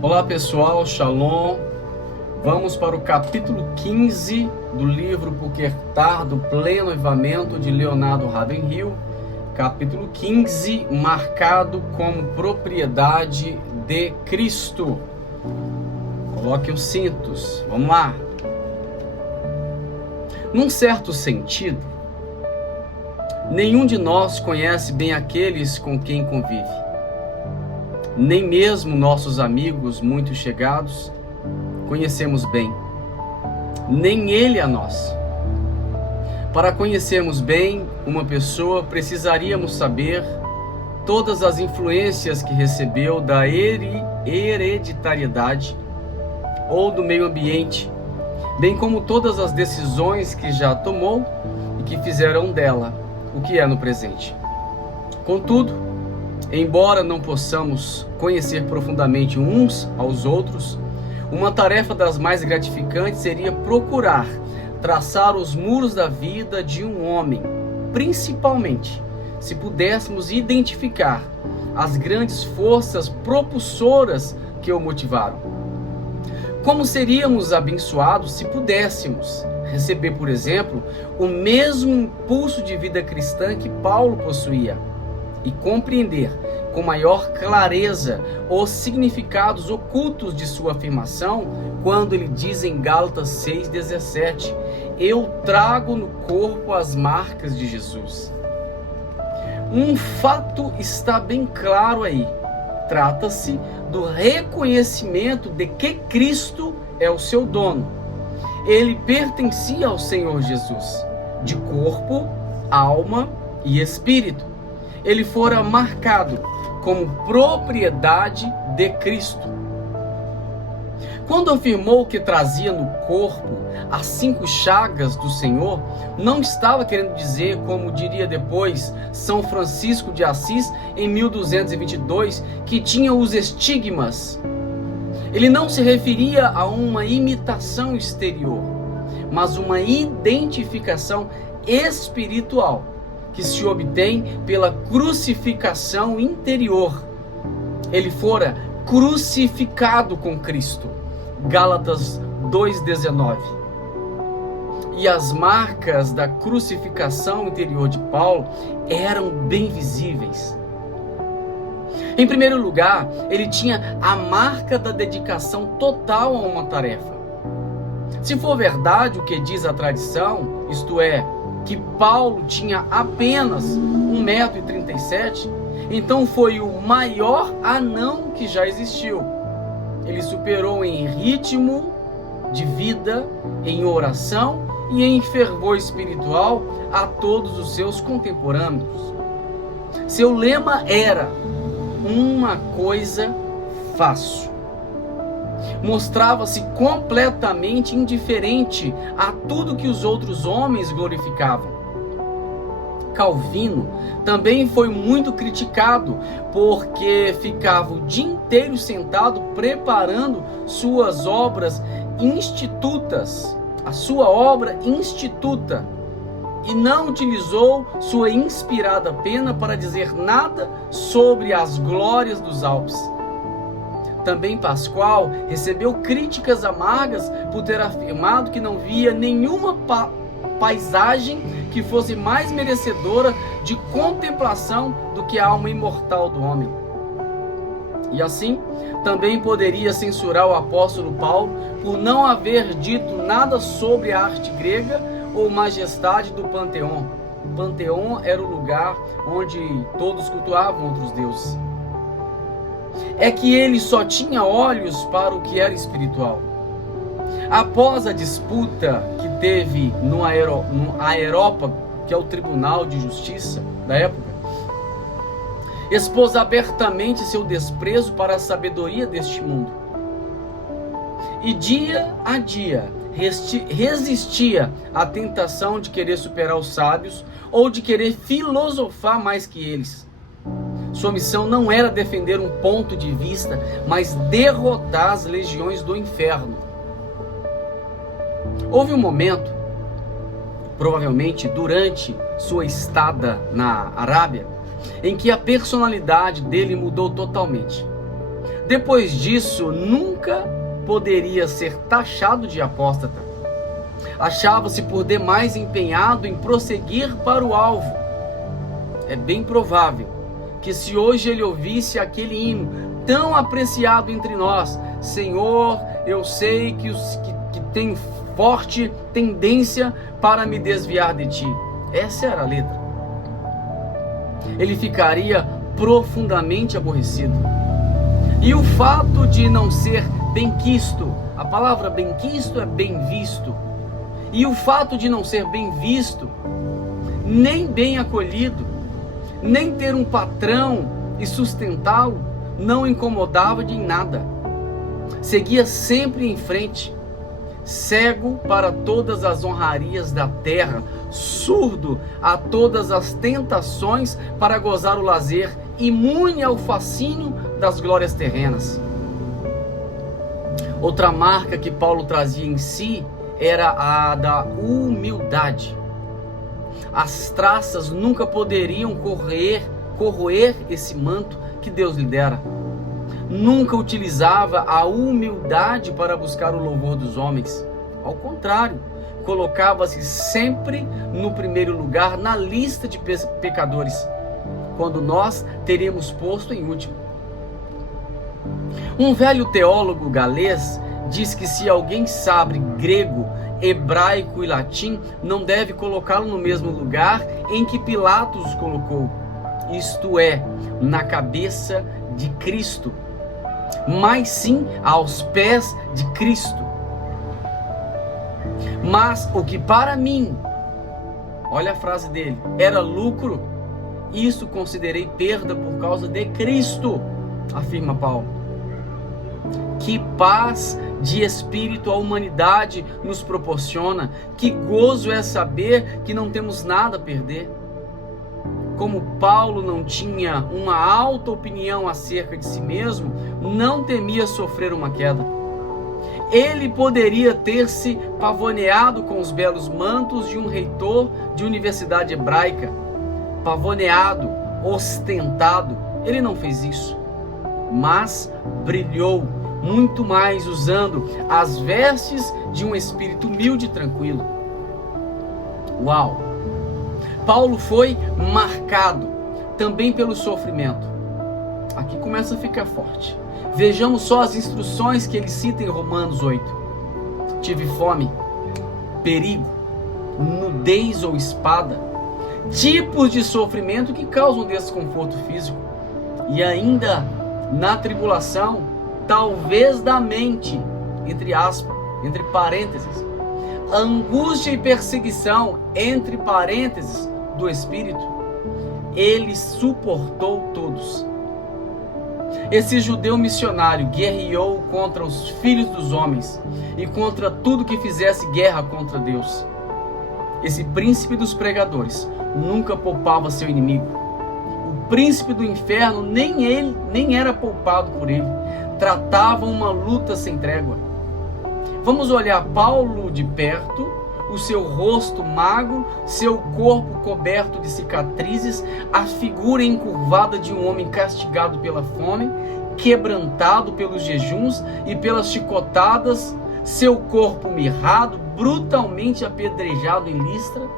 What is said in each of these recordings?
Olá pessoal, Shalom. Vamos para o capítulo 15 do livro Puquertar do Pleno Avivamento de Leonardo Ravenhill. Capítulo 15, marcado como propriedade de Cristo. Coloque os cintos, vamos lá. Num certo sentido, nenhum de nós conhece bem aqueles com quem convive. Nem mesmo nossos amigos muito chegados conhecemos bem, nem ele a nós. Para conhecermos bem uma pessoa, precisaríamos saber todas as influências que recebeu da hereditariedade ou do meio ambiente, bem como todas as decisões que já tomou e que fizeram dela o que é no presente. Contudo, embora não possamos conhecer profundamente uns aos outros, uma tarefa das mais gratificantes seria procurar traçar os muros da vida de um homem, principalmente se pudéssemos identificar as grandes forças propulsoras que o motivaram. Como seríamos abençoados se pudéssemos receber, por exemplo, o mesmo impulso de vida cristã que Paulo possuía e compreender com maior clareza os significados ocultos de sua afirmação quando ele diz em Gálatas 6,17: eu trago no corpo as marcas de Jesus. Um fato está bem claro aí. Trata-se do reconhecimento de que Cristo é o seu dono. Ele pertencia ao Senhor Jesus, de corpo, alma e espírito. Ele fora marcado como propriedade de Cristo. Quando afirmou que trazia no corpo as 5 chagas do Senhor, não estava querendo dizer, como diria depois São Francisco de Assis em 1222, que tinha os estigmas. Ele não se referia a uma imitação exterior, mas uma identificação espiritual que se obtém pela crucificação interior. Ele fora crucificado com Cristo. Gálatas 2,19. E as marcas da crucificação interior de Paulo eram bem visíveis. Em primeiro lugar, ele tinha a marca da dedicação total a uma tarefa. Se for verdade o que diz a tradição, isto é, que Paulo tinha apenas 1,37 m, então foi o maior anão que já existiu. Ele superou em ritmo de vida, em oração e em fervor espiritual a todos os seus contemporâneos. Seu lema era: uma coisa faço. Mostrava-se completamente indiferente a tudo que os outros homens glorificavam. Calvino também foi muito criticado porque ficava o dia inteiro sentado preparando suas obras institutas, a sua obra instituta, e não utilizou sua inspirada pena para dizer nada sobre as glórias dos Alpes. Também Pascoal recebeu críticas amargas por ter afirmado que não via nenhuma paisagem que fosse mais merecedora de contemplação do que a alma imortal do homem. E assim, também poderia censurar o apóstolo Paulo por não haver dito nada sobre a arte grega ou majestade do Panteão. O Panteão era o lugar onde todos cultuavam outros deuses. É que ele só tinha olhos para o que era espiritual. Após a disputa que teve no Aerópago, que é o Tribunal de Justiça da época, expôs abertamente seu desprezo para a sabedoria deste mundo. E dia a dia resistia à tentação de querer superar os sábios ou de querer filosofar mais que eles. Sua missão não era defender um ponto de vista, mas derrotar as legiões do inferno. Houve um momento, provavelmente durante sua estada na Arábia, em que a personalidade dele mudou totalmente. Depois disso, nunca poderia ser taxado de apóstata. Achava-se por demais empenhado em prosseguir para o alvo. É bem provável que se hoje ele ouvisse aquele hino tão apreciado entre nós: Senhor, eu sei que tem forte tendência para me desviar de ti. Essa era a letra. Ele ficaria profundamente aborrecido. E o fato de não ser benquisto, a palavra benquisto é bem visto, e o fato de não ser bem visto, nem bem acolhido, nem ter um patrão e sustentá-lo, não incomodava de nada. Seguia sempre em frente, cego para todas as honrarias da terra, surdo a todas as tentações para gozar o lazer, imune ao fascínio das glórias terrenas. Outra marca que Paulo trazia em si era a da humildade. As traças nunca poderiam corroer esse manto que Deus lhe dera. Nunca utilizava a humildade para buscar o louvor dos homens. Ao contrário, colocava-se sempre no primeiro lugar na lista de pecadores, quando nós teríamos posto em último. Um velho teólogo galês diz que se alguém sabe grego, hebraico e latim, não deve colocá-lo no mesmo lugar em que Pilatos os colocou, isto é, na cabeça de Cristo, mas sim aos pés de Cristo. Mas o que para mim, olha a frase dele, era lucro, isso considerei perda por causa de Cristo, afirma Paulo. Que paz de espírito a humanidade nos proporciona, que gozo é saber que não temos nada a perder. Como Paulo não tinha uma alta opinião acerca de si mesmo, não temia sofrer uma queda. Ele poderia ter se pavoneado com os belos mantos de um reitor de universidade hebraica. Pavoneado, ostentado, ele não fez isso, mas brilhou muito mais usando as vestes de um espírito humilde e tranquilo. Uau! Paulo foi marcado também pelo sofrimento. Aqui começa a ficar forte. Vejamos só as instruções que ele cita em Romanos 8. Tive fome, perigo, nudez ou espada, tipos de sofrimento que causam desconforto físico. E ainda na tribulação, talvez da mente, entre aspas, entre parênteses, angústia e perseguição, entre parênteses, do espírito, ele suportou todos. Esse judeu missionário guerreou contra os filhos dos homens e contra tudo que fizesse guerra contra Deus. Esse príncipe dos pregadores nunca poupava seu inimigo. O príncipe do inferno nem era poupado por ele. Tratava uma luta sem trégua. Vamos olhar Paulo de perto, o seu rosto magro, seu corpo coberto de cicatrizes, a figura encurvada de um homem castigado pela fome, quebrantado pelos jejuns e pelas chicotadas, seu corpo mirrado, brutalmente apedrejado em Listra,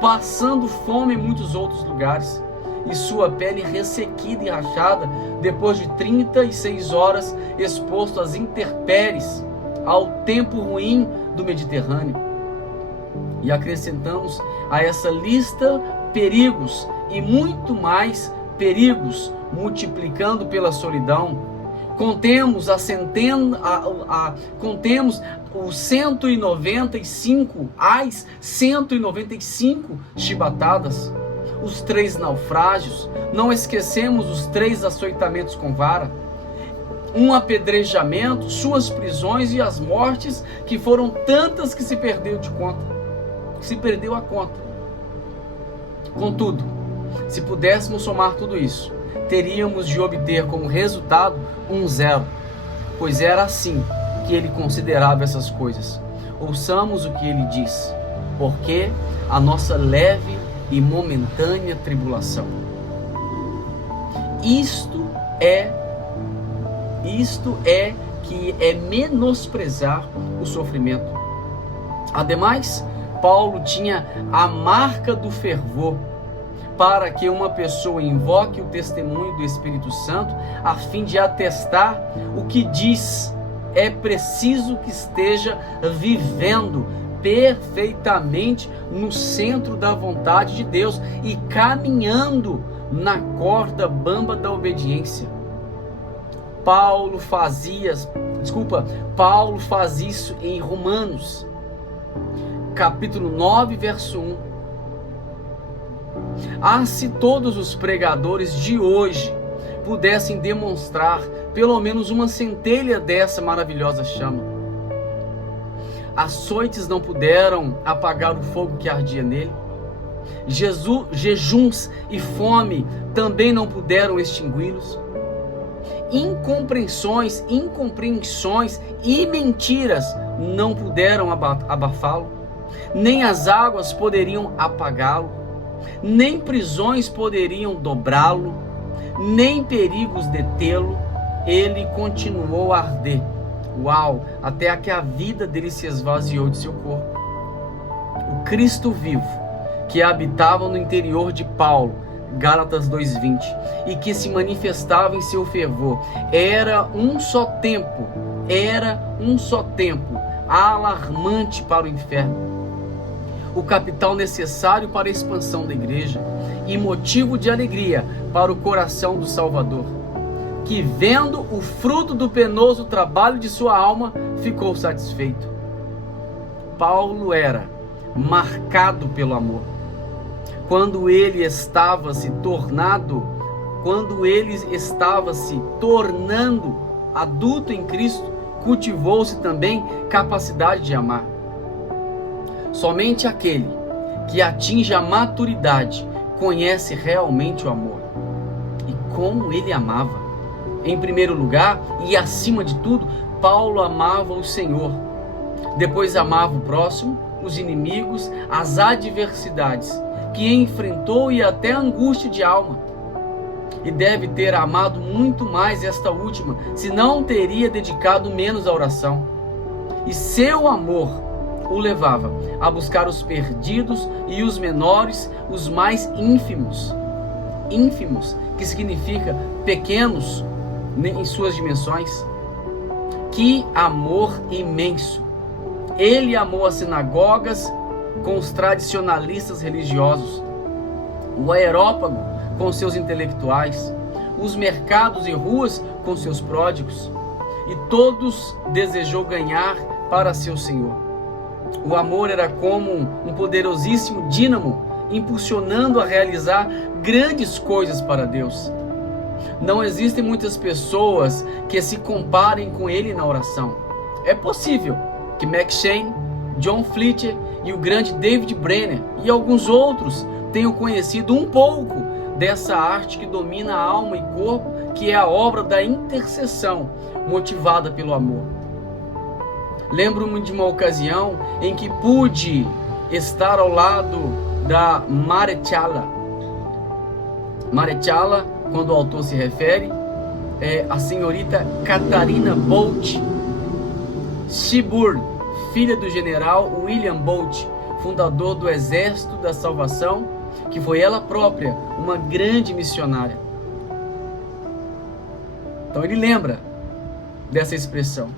passando fome em muitos outros lugares, e sua pele ressequida e rachada depois de 36 horas exposto às intempéries, ao tempo ruim do Mediterrâneo. E acrescentamos a essa lista perigos e muito mais perigos, multiplicando pela solidão. Contemos os 195 chibatadas, os 3 naufrágios, não esquecemos os 3 açoitamentos com vara, um apedrejamento, suas prisões e as mortes, que foram tantas que se perdeu a conta. Contudo, se pudéssemos somar tudo isso, teríamos de obter como resultado um 0, pois era assim que ele considerava essas coisas. Ouçamos o que ele diz: porque a nossa leve e momentânea tribulação. Isto Isto é que é menosprezar o sofrimento. Ademais, Paulo tinha a marca do fervor. Para que uma pessoa invoque o testemunho do Espírito Santo, a fim de atestar o que diz, é preciso que esteja vivendo perfeitamente no centro da vontade de Deus e caminhando na corda bamba da obediência. Paulo faz isso em Romanos, capítulo 9, verso 1. Se todos os pregadores de hoje pudessem demonstrar pelo menos uma centelha dessa maravilhosa chama. Açoites não puderam apagar o fogo que ardia nele. Jejuns e fome também não puderam extingui-los. Incompreensões e mentiras não puderam abafá-lo. Nem as águas poderiam apagá-lo. Nem prisões poderiam dobrá-lo, nem perigos detê-lo. Ele continuou a arder, até que a vida dele se esvaziou de seu corpo. O Cristo vivo, que habitava no interior de Paulo, Gálatas 2:20, e que se manifestava em seu fervor, era um só tempo alarmante para o inferno. O capital necessário para a expansão da igreja e motivo de alegria para o coração do Salvador, que vendo o fruto do penoso trabalho de sua alma, ficou satisfeito. Paulo era marcado pelo amor. Quando ele estava se tornando adulto em Cristo, cultivou-se também capacidade de amar. Somente aquele que atinge a maturidade conhece realmente o amor. E como ele amava. Em primeiro lugar e acima de tudo, Paulo amava o Senhor. Depois amava o próximo, os inimigos, as adversidades que enfrentou e até a angústia de alma. E deve ter amado muito mais esta última, senão teria dedicado menos à oração. E seu amor o levava a buscar os perdidos e os menores, os mais ínfimos, que significa pequenos em suas dimensões. Que amor imenso! Ele amou as sinagogas com os tradicionalistas religiosos, o aerópago com seus intelectuais, os mercados e ruas com seus pródigos, e todos desejou ganhar para seu Senhor. O amor era como um poderosíssimo dínamo, impulsionando a realizar grandes coisas para Deus. Não existem muitas pessoas que se comparem com ele na oração. É possível que McCheyne, John Fletcher e o grande David Brenner e alguns outros tenham conhecido um pouco dessa arte que domina a alma e corpo, que é a obra da intercessão motivada pelo amor. Lembro-me de uma ocasião em que pude estar ao lado da Marechalla. Marechalla, quando o autor se refere, é a senhorita Catarina Bolt Seaburn, filha do general William Bolt, fundador do Exército da Salvação, que foi ela própria uma grande missionária. Então ele lembra dessa expressão.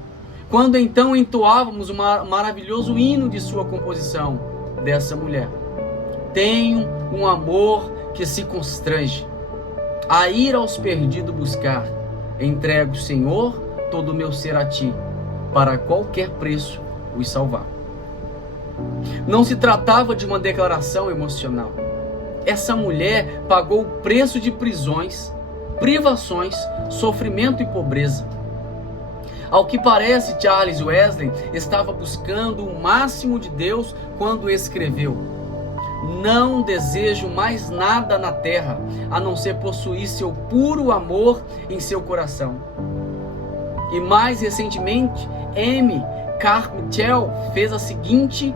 Quando então entoávamos um maravilhoso hino de sua composição, dessa mulher: tenho um amor que se constrange a ir aos perdidos buscar, entrego, Senhor, todo o meu ser a ti, para qualquer preço os salvar. Não se tratava de uma declaração emocional. Essa mulher pagou o preço de prisões, privações, sofrimento e pobreza. Ao que parece, Charles Wesley estava buscando o máximo de Deus quando escreveu: não desejo mais nada na terra, a não ser possuir seu puro amor em seu coração. E mais recentemente, M. Carmichael fez a seguinte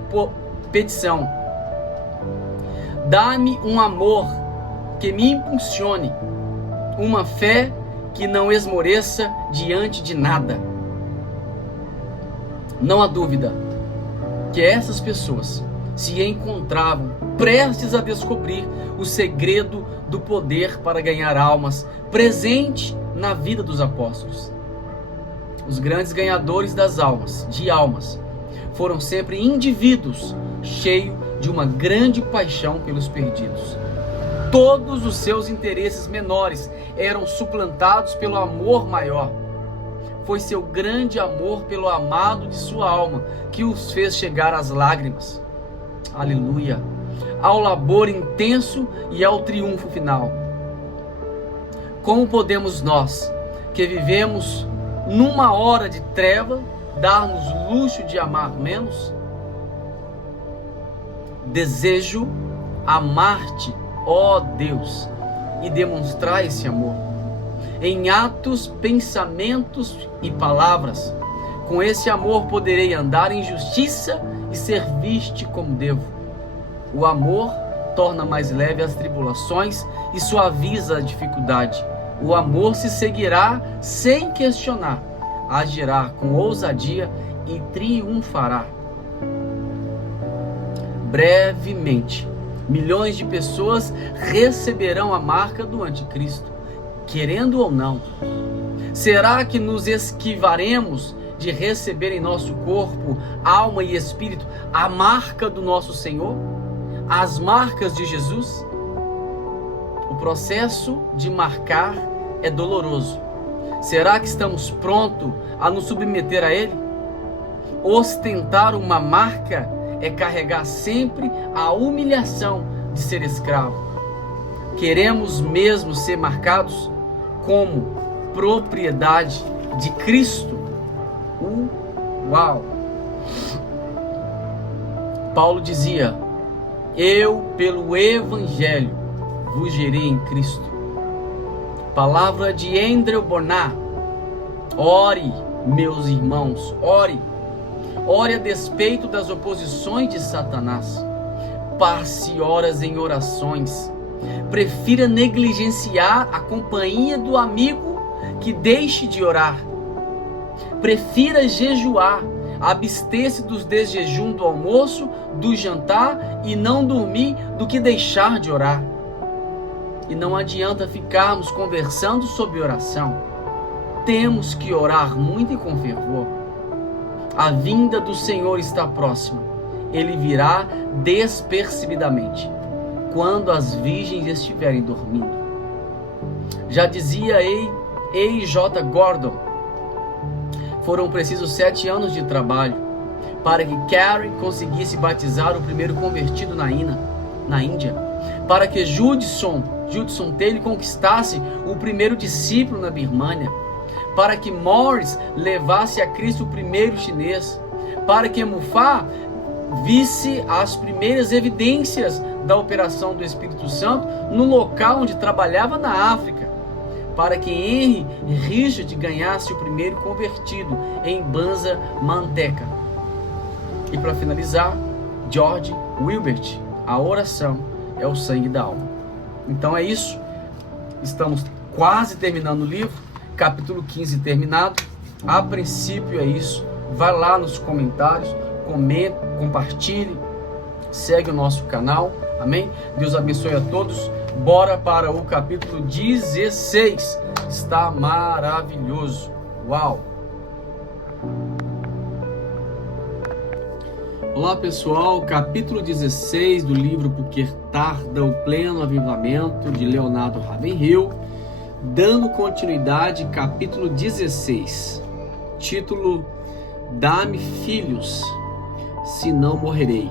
petição: dá-me um amor que me impulsione, uma fé que não esmoreça diante de nada. Não há dúvida que essas pessoas se encontravam prestes a descobrir o segredo do poder para ganhar almas, presente na vida dos apóstolos. Os grandes ganhadores das almas, foram sempre indivíduos cheios de uma grande paixão pelos perdidos. Todos os seus interesses menores eram suplantados pelo amor maior. Foi seu grande amor pelo amado de sua alma que os fez chegar às lágrimas. Aleluia! Ao labor intenso e ao triunfo final. Como podemos nós, que vivemos numa hora de treva, dar-nos o luxo de amar menos? Desejo amar-te, ó Deus, e demonstrar esse amor em atos, pensamentos e palavras. Com esse amor poderei andar em justiça e servir-te como devo. O amor torna mais leve as tribulações e suaviza a dificuldade. O amor se seguirá sem questionar, agirá com ousadia e triunfará. Brevemente, milhões de pessoas receberão a marca do anticristo, querendo ou não. Será que nos esquivaremos de receber em nosso corpo, alma e espírito a marca do nosso Senhor? As marcas de Jesus? O processo de marcar é doloroso. Será que estamos prontos a nos submeter a Ele? Ostentar uma marca é carregar sempre a humilhação de ser escravo. Queremos mesmo ser marcados como propriedade de Cristo? Uau! Paulo dizia: eu pelo Evangelho vos gerei em Cristo. Palavra de Andrew Bonar: ore, meus irmãos, ore. Ore a despeito das oposições de Satanás. Passe horas em orações. Prefira negligenciar a companhia do amigo que deixe de orar. Prefira jejuar. Abster-se dos desjejum do almoço, do jantar e não dormir do que deixar de orar. E não adianta ficarmos conversando sobre oração. Temos que orar muito e com fervor. A vinda do Senhor está próxima. Ele virá despercebidamente, quando as virgens estiverem dormindo. Já dizia A.J. Gordon, foram precisos 7 anos de trabalho para que Carey conseguisse batizar o primeiro convertido na Índia, para que Judson Taylor conquistasse o primeiro discípulo na Birmânia, para que Morris levasse a Cristo o primeiro chinês, para que Mufá visse as primeiras evidências da operação do Espírito Santo no local onde trabalhava na África, para que Henry Richard ganhasse o primeiro convertido em Banza Manteca. E para finalizar, George Wilbert: a oração é o sangue da alma. Então é isso, estamos quase terminando o livro, capítulo 15 terminado. A princípio é isso. Vai lá nos comentários, comente, compartilhe, segue o nosso canal, amém? Deus abençoe a todos. Bora para o capítulo 16, está maravilhoso, uau! Olá pessoal, capítulo 16 do livro Porque Tarda o Pleno Avivamento, de Leonardo Ravenhill, dando continuidade, capítulo 16, título: Dá-me filhos, senão morrerei.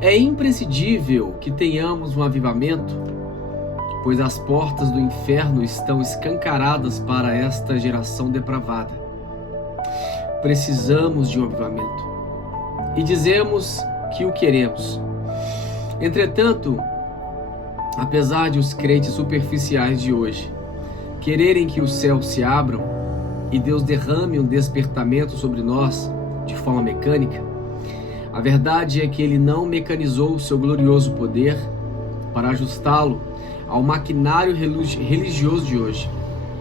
É imprescindível que tenhamos um avivamento, pois as portas do inferno estão escancaradas para esta geração depravada. Precisamos de um avivamento e dizemos que o queremos. Entretanto, apesar de os crentes superficiais de hoje quererem que os céus se abram e Deus derrame um despertamento sobre nós de forma mecânica, a verdade é que Ele não mecanizou o seu glorioso poder para ajustá-lo ao maquinário religioso de hoje,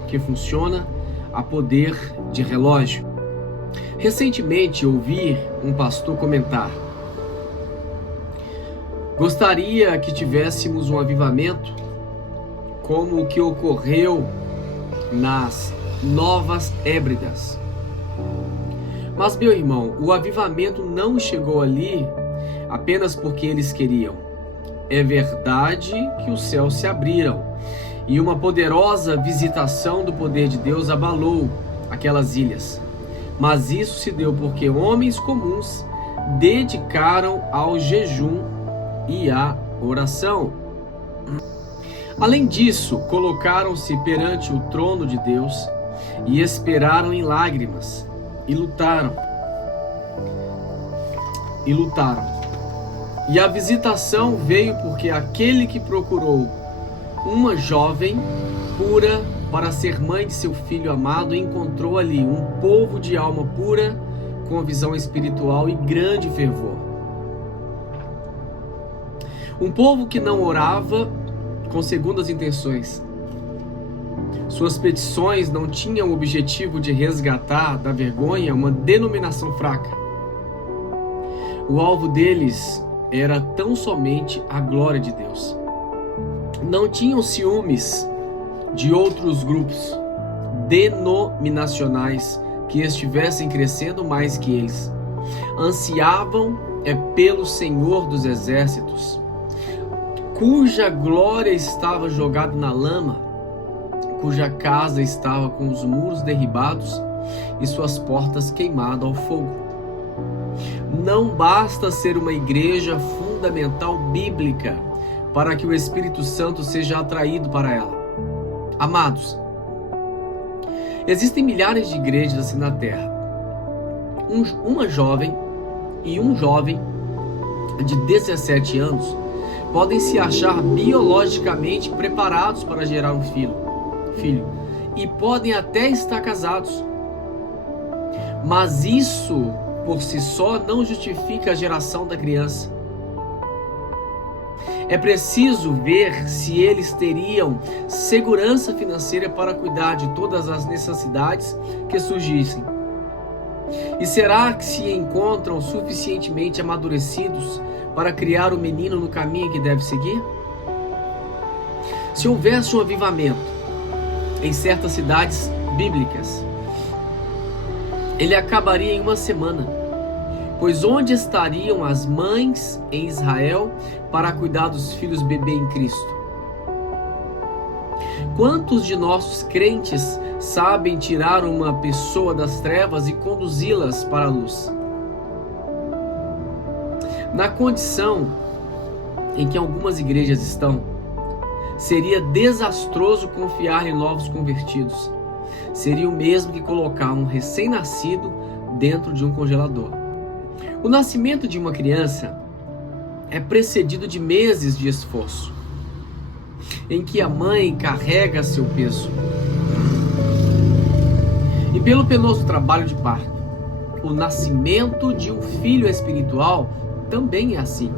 que funciona a poder de relógio. Recentemente ouvi um pastor comentar: gostaria que tivéssemos um avivamento como o que ocorreu nas Novas Hébridas. Mas, meu irmão, o avivamento não chegou ali apenas porque eles queriam. É verdade que os céus se abriram e uma poderosa visitação do poder de Deus abalou aquelas ilhas. Mas isso se deu porque homens comuns dedicaram ao jejum e à oração. Além disso, colocaram-se perante o trono de Deus e esperaram em lágrimas e lutaram. E a visitação veio porque aquele que procurou uma jovem pura para ser mãe de seu filho amado encontrou ali um povo de alma pura, com visão espiritual e grande fervor. Um povo que não orava com segundas intenções. Suas petições não tinham o objetivo de resgatar da vergonha uma denominação fraca. O alvo deles era tão somente a glória de Deus. Não tinham ciúmes de outros grupos denominacionais que estivessem crescendo mais que eles. Ansiavam pelo Senhor dos Exércitos, cuja glória estava jogada na lama, cuja casa estava com os muros derribados e suas portas queimadas ao fogo. Não basta ser uma igreja fundamental bíblica para que o Espírito Santo seja atraído para ela. Amados, existem milhares de igrejas assim na terra. Uma jovem e um jovem de 17 anos podem se achar biologicamente preparados para gerar um filho, e podem até estar casados. Mas isso por si só não justifica a geração da criança. É preciso ver se eles teriam segurança financeira para cuidar de todas as necessidades que surgissem. E será que se encontram suficientemente amadurecidos para criar o menino no caminho que deve seguir? Se houvesse um avivamento em certas cidades bíblicas, ele acabaria em uma semana, pois onde estariam as mães em Israel para cuidar dos filhos bebê em Cristo? Quantos de nossos crentes sabem tirar uma pessoa das trevas e conduzi-las para a luz? Na condição em que algumas igrejas estão, seria desastroso confiar em novos convertidos. Seria o mesmo que colocar um recém-nascido dentro de um congelador. O nascimento de uma criança é precedido de meses de esforço, em que a mãe carrega seu peso. E pelo penoso trabalho de parto, o nascimento de um filho espiritual também é assim.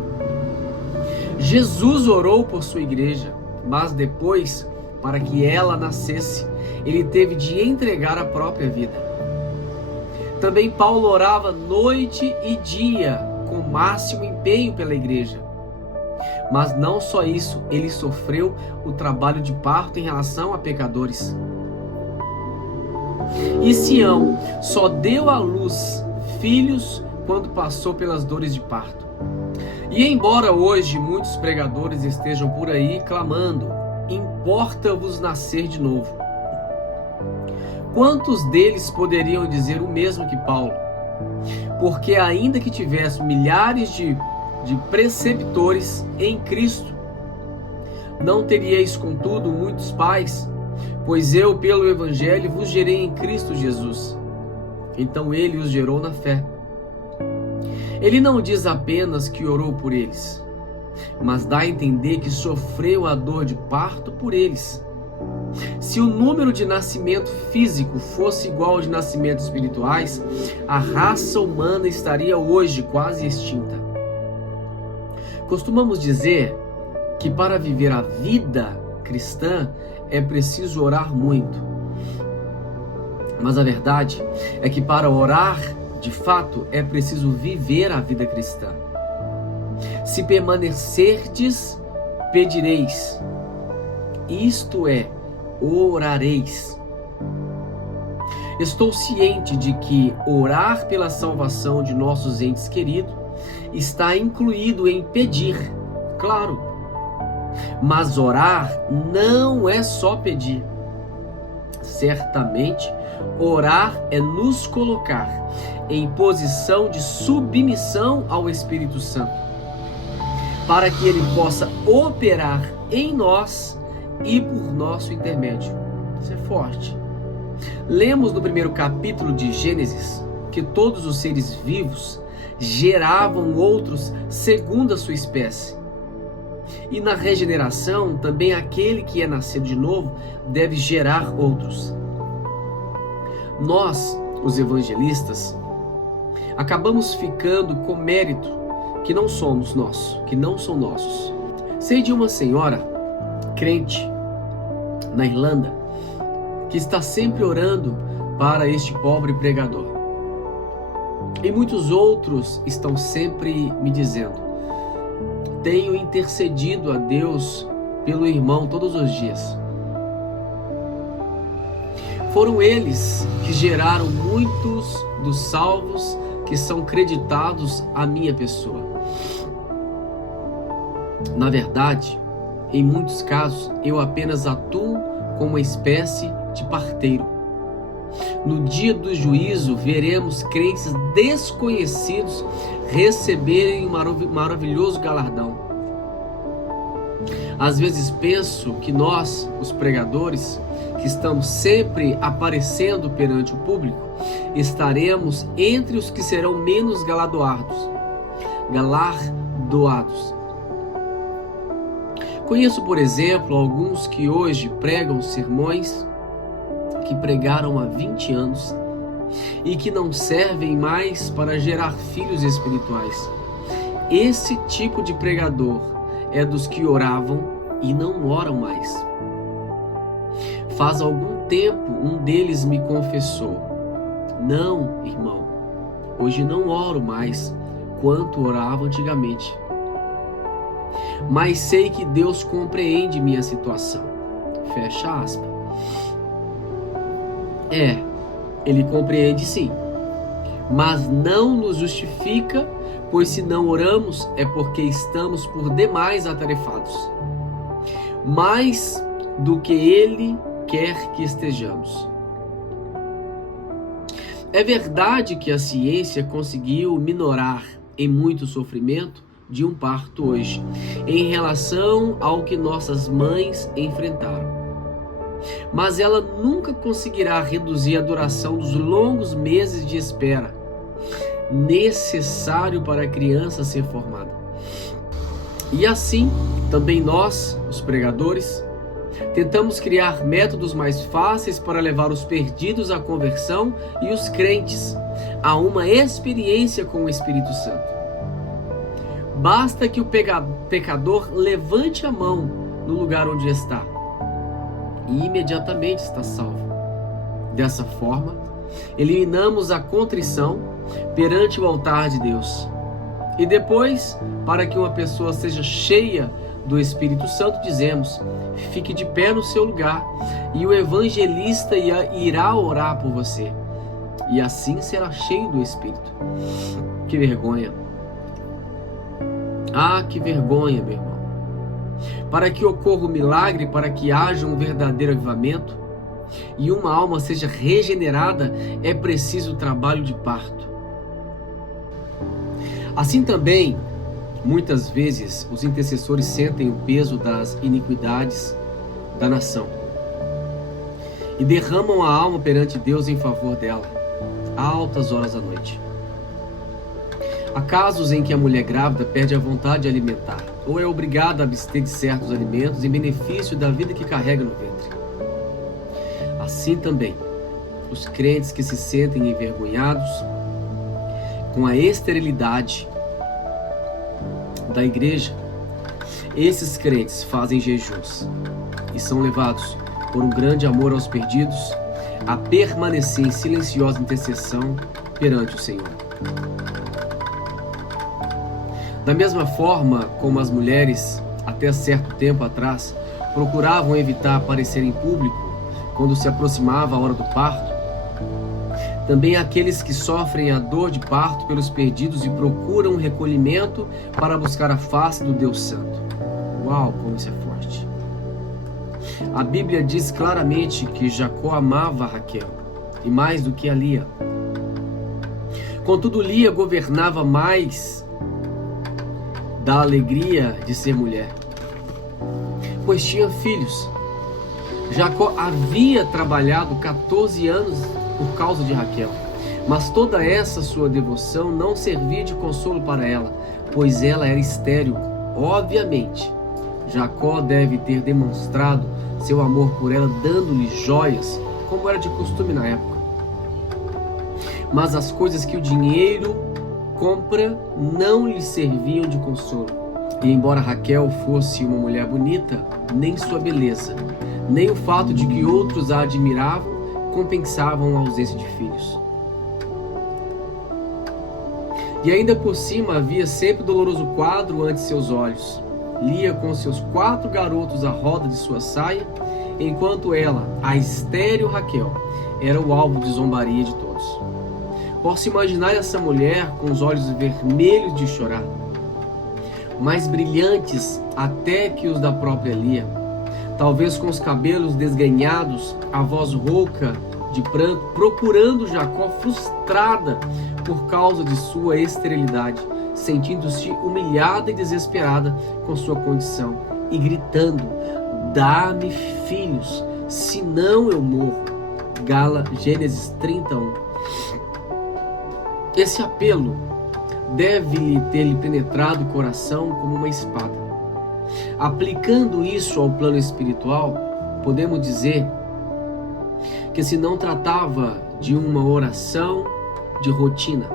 Jesus orou por sua igreja, mas depois, para que ela nascesse, ele teve de entregar a própria vida. Também Paulo orava noite e dia, com máximo empenho pela igreja. Mas não só isso, ele sofreu o trabalho de parto em relação a pecadores. E Sião só deu à luz filhos quando passou pelas dores de parto. E embora hoje muitos pregadores estejam por aí clamando: importa-vos nascer de novo, quantos deles poderiam dizer o mesmo que Paulo? Porque ainda que tivesse milhares de preceptores em Cristo, não teríeis contudo muitos pais, pois eu pelo Evangelho vos gerei em Cristo Jesus. Então ele os gerou na fé. Ele não diz apenas que orou por eles, mas dá a entender que sofreu a dor de parto por eles. Se o número de nascimento físico fosse igual ao de nascimentos espirituais, a raça humana estaria hoje quase extinta. Costumamos dizer que para viver a vida cristã, é preciso orar muito. Mas a verdade é que para orar, de fato, é preciso viver a vida cristã. Se permanecerdes, pedireis. Isto é, orareis. Estou ciente de que orar pela salvação de nossos entes queridos está incluído em pedir, claro. Mas orar não é só pedir. Certamente, orar é nos colocar em posição de submissão ao Espírito Santo, para que ele possa operar em nós e por nosso intermédio. Isso é forte. Lemos no primeiro capítulo de Gênesis que todos os seres vivos geravam outros segundo a sua espécie. E na regeneração, também aquele que é nascido de novo deve gerar outros. Nós, os evangelistas, acabamos ficando com mérito que não somos nossos, que não são nossos. Sei de uma senhora crente na Irlanda que está sempre orando para este pobre pregador. E muitos outros estão sempre me dizendo: tenho intercedido a Deus pelo irmão todos os dias. Foram eles que geraram muitos dos salvos que são creditados à minha pessoa. Na verdade, em muitos casos, eu apenas atuo como uma espécie de parteiro. No dia do juízo, veremos crentes desconhecidos receberem um maravilhoso galardão. Às vezes penso que nós, os pregadores, que estamos sempre aparecendo perante o público, estaremos entre os que serão menos galardoados. Conheço, por exemplo, alguns que hoje pregam sermões que pregaram há 20 anos e que não servem mais para gerar filhos espirituais. Esse tipo de pregador é dos que oravam e não oram mais. Faz algum tempo um deles me confessou: não, irmão, hoje não oro mais quanto orava antigamente. Mas sei que Deus compreende minha situação. Fecha aspas. Ele compreende sim, mas não nos justifica, pois se não oramos é porque estamos por demais atarefados, mais do que Ele quer que estejamos. É verdade que a ciência conseguiu minorar em muito sofrimento de um parto hoje, em relação ao que nossas mães enfrentaram. Mas ela nunca conseguirá reduzir a duração dos longos meses de espera necessário para a criança ser formada. E assim, também nós, os pregadores, tentamos criar métodos mais fáceis para levar os perdidos à conversão e os crentes a uma experiência com o Espírito Santo. Basta que o pecador levante a mão no lugar onde está e imediatamente está salvo. Dessa forma, eliminamos a contrição perante o altar de Deus. E depois, para que uma pessoa seja cheia do Espírito Santo, dizemos: fique de pé no seu lugar e o evangelista irá orar por você. E assim será cheio do Espírito. Que vergonha! Ah, que vergonha, meu irmão! Para que ocorra o milagre, para que haja um verdadeiro avivamento e uma alma seja regenerada, é preciso trabalho de parto. Assim também, muitas vezes, os intercessores sentem o peso das iniquidades da nação e derramam a alma perante Deus em favor dela, a altas horas da noite. Há casos em que a mulher grávida perde a vontade de alimentar, ou é obrigada a abster de certos alimentos em benefício da vida que carrega no ventre. Assim também, os crentes que se sentem envergonhados com a esterilidade da igreja, esses crentes fazem jejuns, e são levados, por um grande amor aos perdidos, a permanecer em silenciosa intercessão perante o Senhor. Da mesma forma como as mulheres, até certo tempo atrás, procuravam evitar aparecer em público quando se aproximava a hora do parto, também aqueles que sofrem a dor de parto pelos perdidos e procuram recolhimento para buscar a face do Deus Santo. Uau, como isso é forte! A Bíblia diz claramente que Jacó amava Raquel, e mais do que a Lia. Contudo, Lia governava mais da alegria de ser mulher, pois tinha filhos. Jacó havia trabalhado 14 anos por causa de Raquel, mas toda essa sua devoção não servia de consolo para ela, pois ela era estéril. Obviamente, Jacó deve ter demonstrado seu amor por ela dando-lhe joias, como era de costume na época. Mas as coisas que o dinheiro compra não lhe serviam de consolo. E embora Raquel fosse uma mulher bonita, nem sua beleza, nem o fato de que outros a admiravam compensavam a ausência de filhos. E ainda por cima havia sempre o doloroso quadro ante seus olhos. Lia com seus 4 garotos à roda de sua saia, enquanto ela, a estéril Raquel, era o alvo de zombaria de todos. Posso imaginar essa mulher com os olhos vermelhos de chorar, mais brilhantes até que os da própria Lia, talvez com os cabelos desgrenhados, a voz rouca de pranto, procurando Jacó, frustrada por causa de sua esterilidade, sentindo-se humilhada e desesperada com sua condição e gritando: dá-me filhos, senão eu morro. Gênesis 31. Esse apelo deve ter-lhe penetrado o coração como uma espada. Aplicando isso ao plano espiritual, podemos dizer que se não tratava de uma oração de rotina,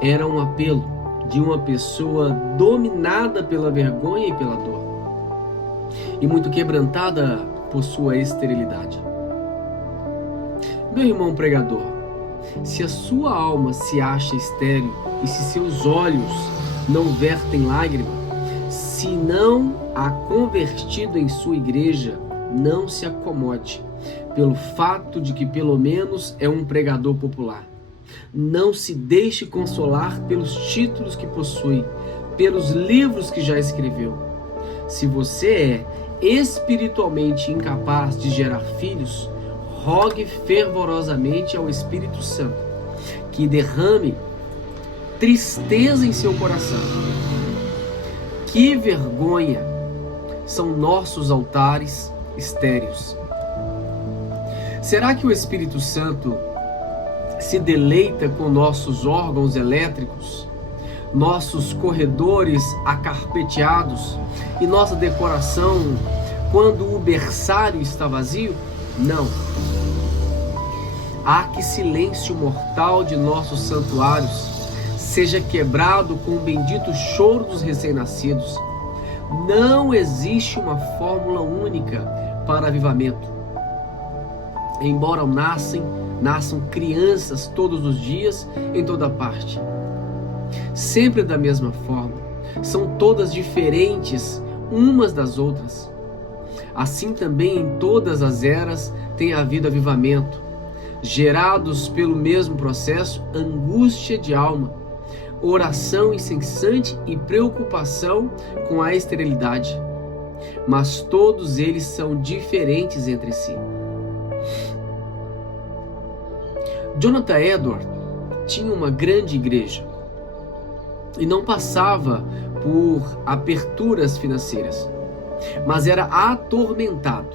era um apelo de uma pessoa dominada pela vergonha e pela dor, e muito quebrantada por sua esterilidade. Meu irmão pregador, se a sua alma se acha estéril e se seus olhos não vertem lágrima, se não há convertido em sua igreja, não se acomode pelo fato de que pelo menos é um pregador popular. Não se deixe consolar pelos títulos que possui, pelos livros que já escreveu. Se você é espiritualmente incapaz de gerar filhos, rogue fervorosamente ao Espírito Santo que derrame tristeza em seu coração. Que vergonha são nossos altares estéreis. Será que o Espírito Santo se deleita com nossos órgãos elétricos, nossos corredores acarpeteados e nossa decoração quando o berçário está vazio? Não. Há que silêncio mortal de nossos santuários seja quebrado com o bendito choro dos recém-nascidos. Não existe uma fórmula única para avivamento. Embora nasçam crianças todos os dias, em toda parte, sempre da mesma forma, são todas diferentes umas das outras. Assim também em todas as eras tem havido avivamento, gerados pelo mesmo processo, angústia de alma, oração incessante e preocupação com a esterilidade. Mas todos eles são diferentes entre si. Jonathan Edwards tinha uma grande igreja e não passava por aperturas financeiras, mas era atormentado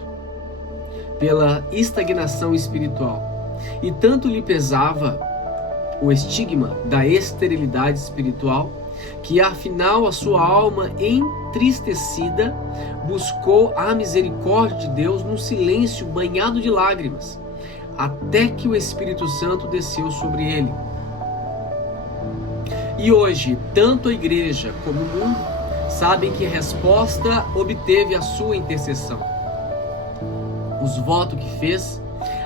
pela estagnação espiritual, e tanto lhe pesava o estigma da esterilidade espiritual que afinal a sua alma entristecida buscou a misericórdia de Deus num silêncio banhado de lágrimas, até que o Espírito Santo desceu sobre ele. E hoje, tanto a igreja como o mundo sabem que a resposta obteve a sua intercessão. os votos que fez,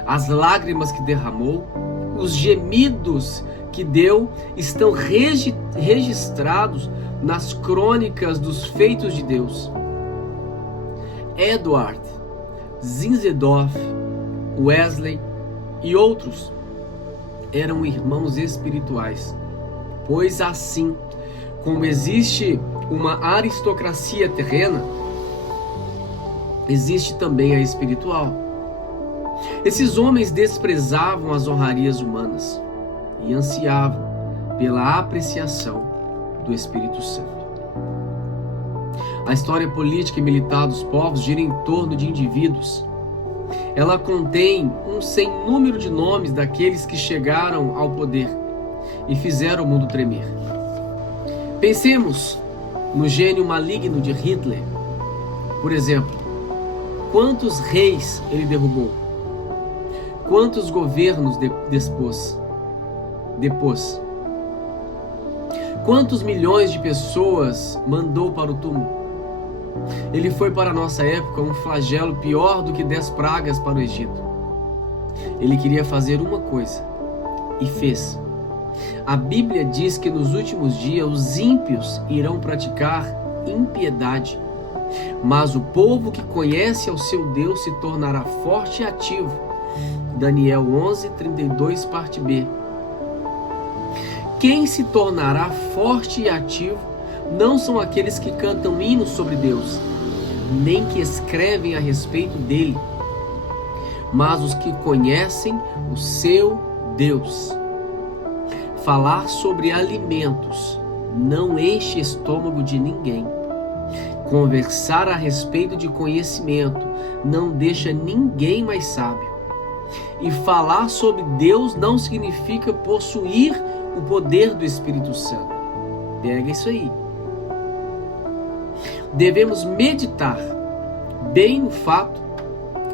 as lágrimas que derramou, os gemidos que deu, estão registrados nas crônicas dos feitos de Deus. Edward, Zinzendorf, Wesley e outros eram irmãos espirituais, pois assim como existe uma aristocracia terrena, existe também a espiritual. Esses homens desprezavam as honrarias humanas e ansiavam pela apreciação do Espírito Santo. A história política e militar dos povos gira em torno de indivíduos. Ela contém um sem número de nomes daqueles que chegaram ao poder e fizeram o mundo tremer. Pensemos no gênio maligno de Hitler. Por exemplo, quantos reis ele derrubou? Quantos governos depôs? Quantos milhões de pessoas mandou para o túmulo? Ele foi para a nossa época um flagelo pior do que 10 pragas para o Egito. Ele queria fazer uma coisa e fez. A Bíblia diz que nos últimos dias os ímpios irão praticar impiedade, mas o povo que conhece ao seu Deus se tornará forte e ativo. Daniel 11:32, parte B. Quem se tornará forte e ativo não são aqueles que cantam hinos sobre Deus, nem que escrevem a respeito dele, mas os que conhecem o seu Deus. Falar sobre alimentos não enche estômago de ninguém. Conversar a respeito de conhecimento não deixa ninguém mais sábio. E falar sobre Deus não significa possuir o poder do Espírito Santo. Pega isso aí. Devemos meditar bem no fato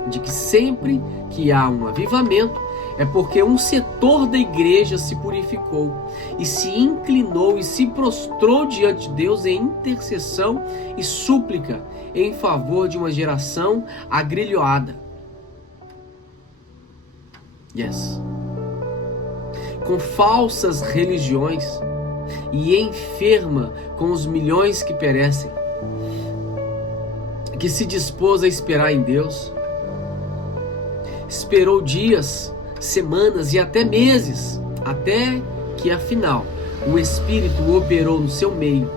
de que sempre que há um avivamento, é porque um setor da igreja se purificou e se inclinou e se prostrou diante de Deus em intercessão e súplica em favor de uma geração agrilhoada. Yes. Com falsas religiões e enferma com os milhões que perecem, que se dispôs a esperar em Deus, esperou dias, semanas e até meses, até que afinal o Espírito operou no seu meio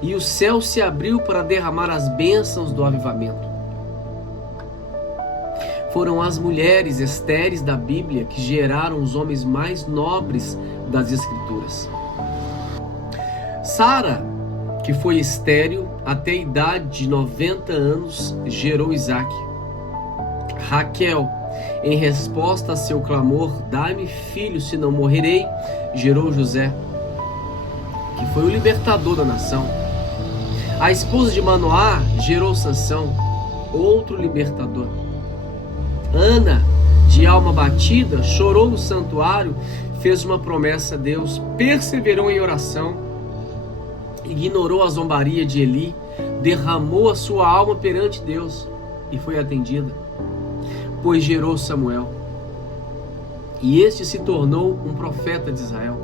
e o céu se abriu para derramar as bênçãos do avivamento. Foram as mulheres estéreis da Bíblia que geraram os homens mais nobres das Escrituras. Sara, que foi estéril até a idade de 90 anos, gerou Isaac. Raquel, em resposta a seu clamor, dá-me filho, senão morrerei, gerou José, que foi o libertador da nação. A esposa de Manoá gerou Sansão, outro libertador. Ana, de alma batida, chorou no santuário, fez uma promessa a Deus, perseverou em oração, ignorou a zombaria de Eli, derramou a sua alma perante Deus e foi atendida, pois gerou Samuel. E este se tornou um profeta de Israel.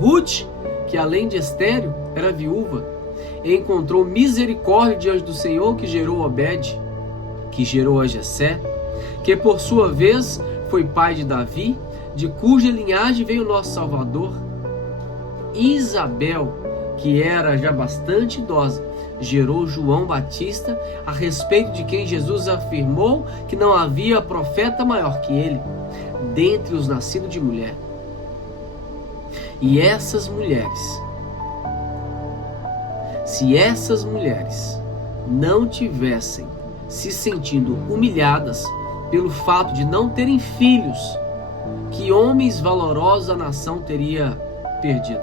Ruth, que além de estéril, era viúva, encontrou misericórdia diante do Senhor, que gerou Obed, que gerou a Jessé, que por sua vez foi pai de Davi, de cuja linhagem veio o nosso Salvador. Isabel, que era já bastante idosa, gerou João Batista, a respeito de quem Jesus afirmou que não havia profeta maior que ele, dentre os nascidos de mulher. E essas mulheres, se essas mulheres não tivessem se sentindo humilhadas pelo fato de não terem filhos, que homens valorosos a nação teria perdido.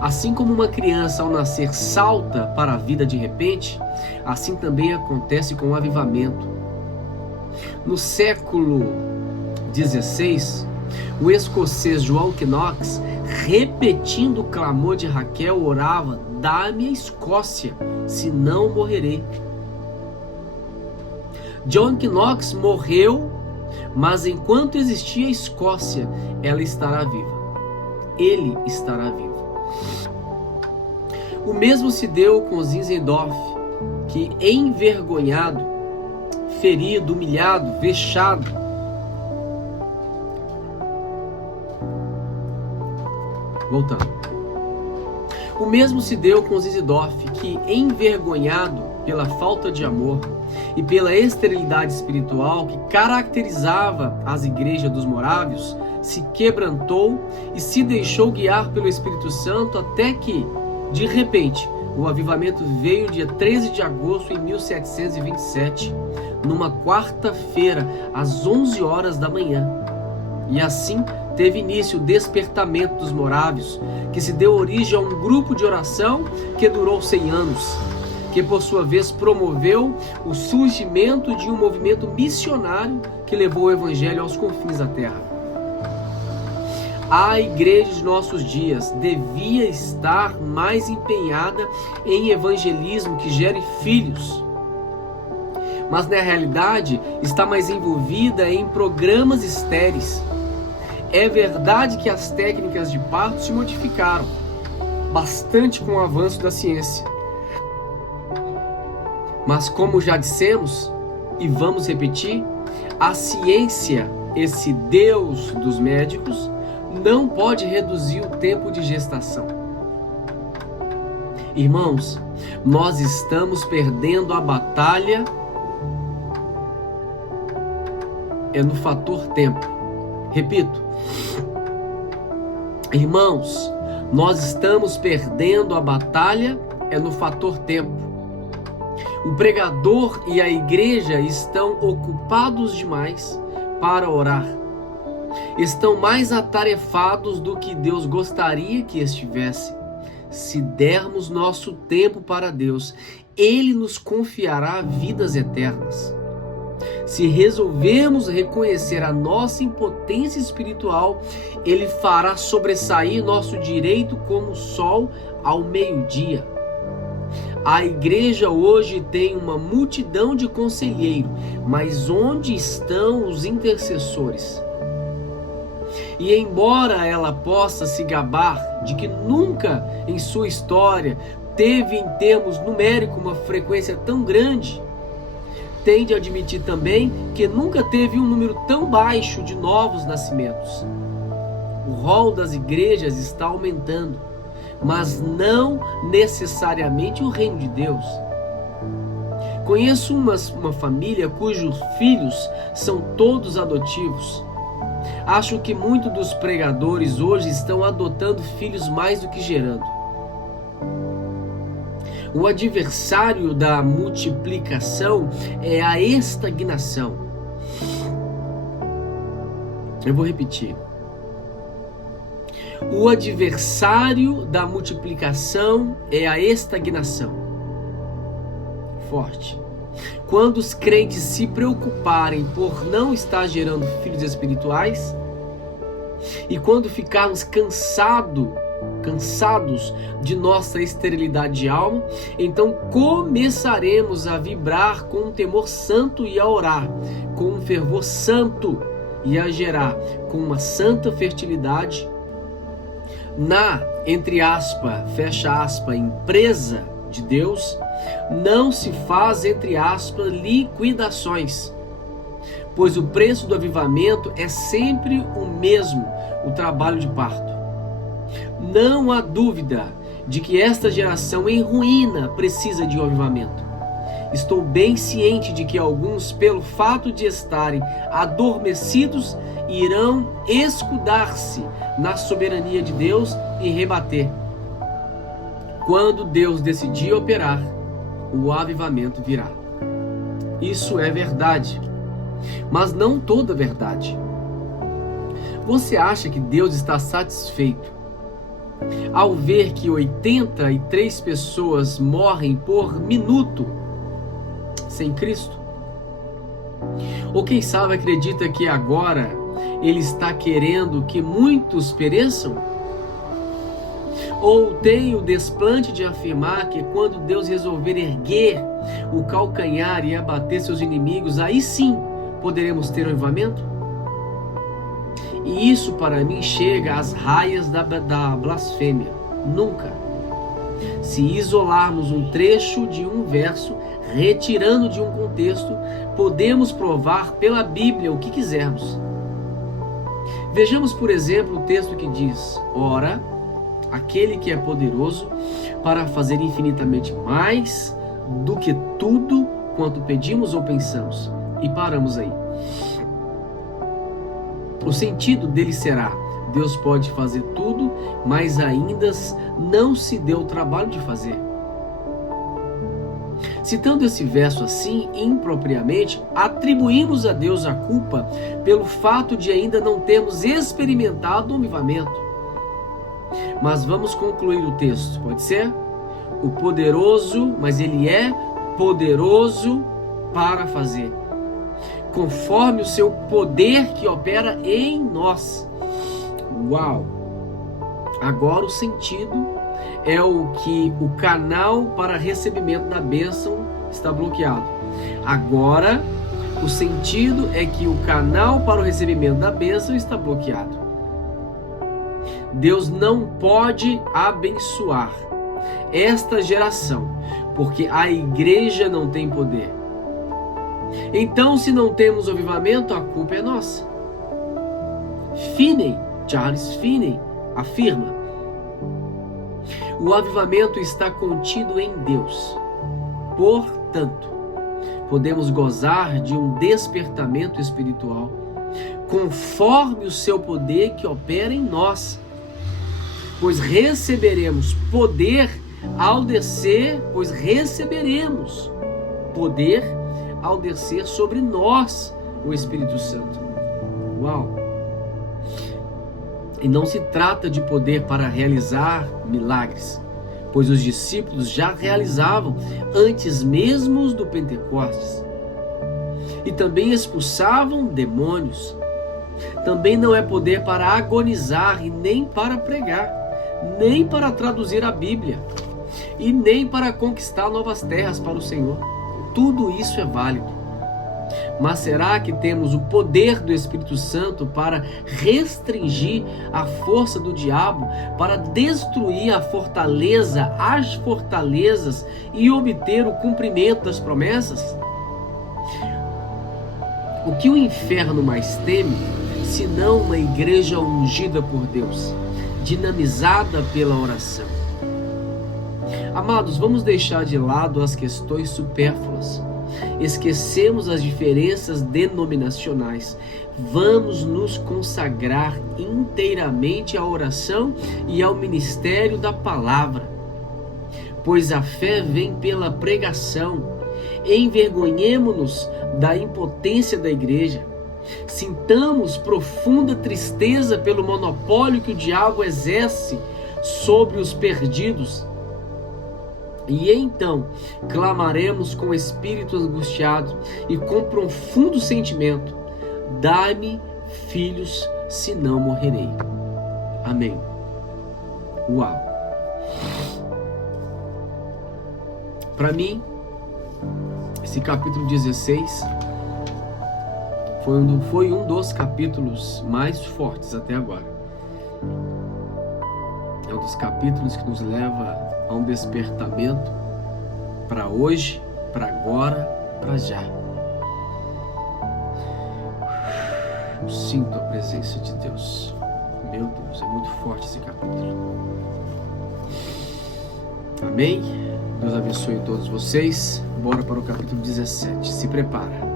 Assim como uma criança ao nascer salta para a vida de repente, assim também acontece com o avivamento. No século XVI, o escocês João Knox, repetindo o clamor de Raquel, orava: dá-me a Escócia, senão morrerei. John Knox morreu, mas enquanto existia a Escócia, ela estará viva. Ele estará vivo. O mesmo se deu com Zinzendorf, que envergonhado, ferido, humilhado, vexado, voltando. O mesmo se deu com Zinzendorf, que envergonhado pela falta de amor e pela esterilidade espiritual que caracterizava as igrejas dos morávios, se quebrantou e se deixou guiar pelo Espírito Santo até que, de repente, o avivamento veio dia 13 de agosto de 1727, numa quarta-feira, às 11 horas da manhã. E assim teve início o despertamento dos morávios, que se deu origem a um grupo de oração que durou 100 anos, que por sua vez promoveu o surgimento de um movimento missionário que levou o evangelho aos confins da terra. A igreja de nossos dias devia estar mais empenhada em evangelismo que gere filhos, mas na realidade está mais envolvida em programas estéreis. É verdade que as técnicas de parto se modificaram bastante com o avanço da ciência, mas como já dissemos e vamos repetir, a ciência, esse Deus dos médicos, não pode reduzir o tempo de gestação. Irmãos, nós estamos perdendo a batalha no fator tempo. Repito, irmãos, nós estamos perdendo a batalha no fator tempo. O pregador e a igreja estão ocupados demais para orar. Estão mais atarefados do que Deus gostaria que estivessem. Se dermos nosso tempo para Deus, Ele nos confiará vidas eternas. Se resolvermos reconhecer a nossa impotência espiritual, Ele fará sobressair nosso direito como o sol ao meio-dia. A igreja hoje tem uma multidão de conselheiros, mas onde estão os intercessores? E embora ela possa se gabar de que nunca em sua história teve em termos numéricos uma frequência tão grande, tem de admitir também que nunca teve um número tão baixo de novos nascimentos. O rol das igrejas está aumentando, mas não necessariamente o reino de Deus. Conheço uma família cujos filhos são todos adotivos. Acho que muitos dos pregadores hoje estão adotando filhos mais do que gerando. O adversário da multiplicação é a estagnação. Eu vou repetir. O adversário da multiplicação é a estagnação. Forte. Quando os crentes se preocuparem por não estar gerando filhos espirituais, e quando ficarmos cansados de nossa esterilidade de alma, então começaremos a vibrar com um temor santo e a orar com um fervor santo e a gerar com uma santa fertilidade na, entre aspas, fecha aspas, empresa de Deus. Não se faz, entre aspas, liquidações, pois o preço do avivamento é sempre o mesmo, o trabalho de parto. Não há dúvida de que esta geração em ruína precisa de um avivamento. Estou bem ciente de que alguns, pelo fato de estarem adormecidos, irão escudar-se na soberania de Deus e rebater. Quando Deus decidir operar, o avivamento virá. Isso é verdade, mas não toda verdade. Você acha que Deus está satisfeito ao ver que 83 pessoas morrem por minuto sem Cristo? Ou quem sabe acredita que agora Ele está querendo que muitos pereçam? Ou tem o desplante de afirmar que quando Deus resolver erguer o calcanhar e abater seus inimigos, aí sim poderemos ter um avivamento? E isso para mim chega às raias da blasfêmia. Nunca. Se isolarmos um trecho de um verso, retirando de um contexto, podemos provar pela Bíblia o que quisermos. Vejamos, por exemplo, o texto que diz: ora, aquele que é poderoso para fazer infinitamente mais do que tudo quanto pedimos ou pensamos. E paramos aí. O sentido dele será: Deus pode fazer tudo, mas ainda não se deu o trabalho de fazer. Citando esse verso assim, impropriamente, atribuímos a Deus a culpa pelo fato de ainda não termos experimentado o avivamento. Mas vamos concluir o texto, pode ser? O poderoso, mas ele é poderoso para fazer, conforme o seu poder que opera em nós. Uau! Agora o sentido é o que o canal para recebimento da bênção está bloqueado. Agora o sentido é que o canal para o recebimento da bênção está bloqueado. Deus não pode abençoar esta geração, porque a igreja não tem poder. Então, se não temos o avivamento, a culpa é nossa. Charles Finney afirma: o avivamento está contido em Deus. Portanto, podemos gozar de um despertamento espiritual conforme o seu poder que opera em nós, pois receberemos poder ao descer, sobre nós o Espírito Santo. Uau! E não se trata de poder para realizar milagres, pois os discípulos já realizavam antes mesmo do Pentecostes. E também expulsavam demônios. Também não é poder para agonizar e nem para pregar, nem para traduzir a Bíblia, e nem para conquistar novas terras para o Senhor. Tudo isso é válido. Mas será que temos o poder do Espírito Santo para restringir a força do diabo, para destruir as fortalezas e obter o cumprimento das promessas? O que o inferno mais teme, senão uma igreja ungida por Deus, dinamizada pela oração? Amados, vamos deixar de lado as questões supérfluas. Esquecemos as diferenças denominacionais. Vamos nos consagrar inteiramente à oração e ao ministério da palavra. Pois a fé vem pela pregação. Envergonhemo-nos da impotência da igreja. Sintamos profunda tristeza pelo monopólio que o diabo exerce sobre os perdidos. E então clamaremos com espírito angustiado e com profundo sentimento: dai-me filhos, senão morrerei. Amém. Uau! Para mim, esse capítulo 16 foi um dos capítulos mais fortes até agora. É um dos capítulos que nos leva a um despertamento para hoje, para agora, para já. Eu sinto a presença de Deus. Meu Deus, é muito forte esse capítulo. Amém? Deus abençoe todos vocês. Bora para o capítulo 17. Se prepara.